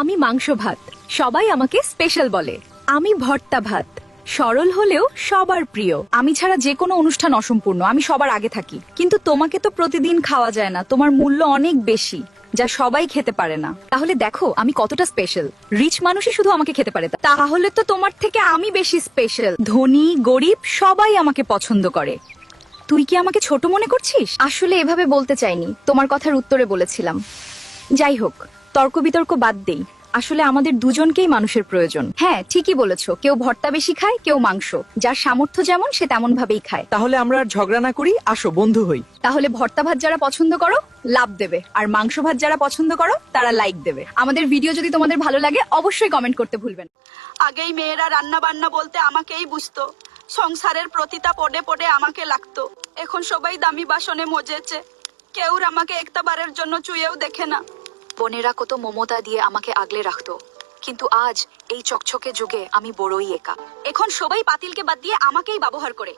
আমি মাংস ভাত, সবাই আমাকে স্পেশাল বলে। আমি ভর্তা ভাত, সরল হলেও সবার প্রিয়। আমি ছাড়া যে কোনো অনুষ্ঠান অসম্পূর্ণ, আমি সবার আগে থাকি। কিন্তু তোমাকে তো প্রতিদিন খাওয়া যায় না, তোমার মূল্য অনেক বেশি, যা সবাই খেতে পারে না। তাহলে দেখো আমি কতটা স্পেশাল। রিচ মানুষই শুধু আমাকে খেতে পারে, তাহলে তো তোমার থেকে আমি বেশি স্পেশাল। ধনী গরিব সবাই আমাকে পছন্দ করে। তুই কি আমাকে ছোট মনে করছিস? আসলে এভাবে বলতে চাইনি, তোমার কথার উত্তরে বলেছিলাম। যাই হোক, তর্ক বিতর্ক বাদ দেই। আসলে আমাদের দুজনকেই মানুষের প্রয়োজন। হ্যাঁ, ঠিকই বলেছো, কেউ ভর্তা বেশি খায়, কেউ মাংস। যার সামর্থ্য যেমন সে তেমন ভাবেই খায়। তাহলে আমরা আর ঝগড়া না করি, আসো বন্ধু হই। তাহলে ভর্তা ভাত যারা পছন্দ করো লাভ দেবে, আর মাংস ভাত যারা পছন্দ করো তারা লাইক দেবে। আমাদের ভিডিও যদি তোমাদের ভালো লাগে অবশ্যই কমেন্ট করতে ভুলবেন। আগেই মেয়েরা রান্না বান্না বলতে আমাকেই বুঝতো, সংসারের প্রতিটা পদে পদে আমাকে লাগতো। এখন সবাই দামি বাসনে মজেছে, কেউ আমাকে একটা বারের জন্য চুয়েও দেখে না। বোনেরা কত মমতা দিয়ে আমাকে আগলে রাখতো, কিন্তু আজ এই চকচকে যুগে আমি বড়ই একা। এখন সবাই পাতিলকে বাদ দিয়ে আমাকেই ব্যবহার করে।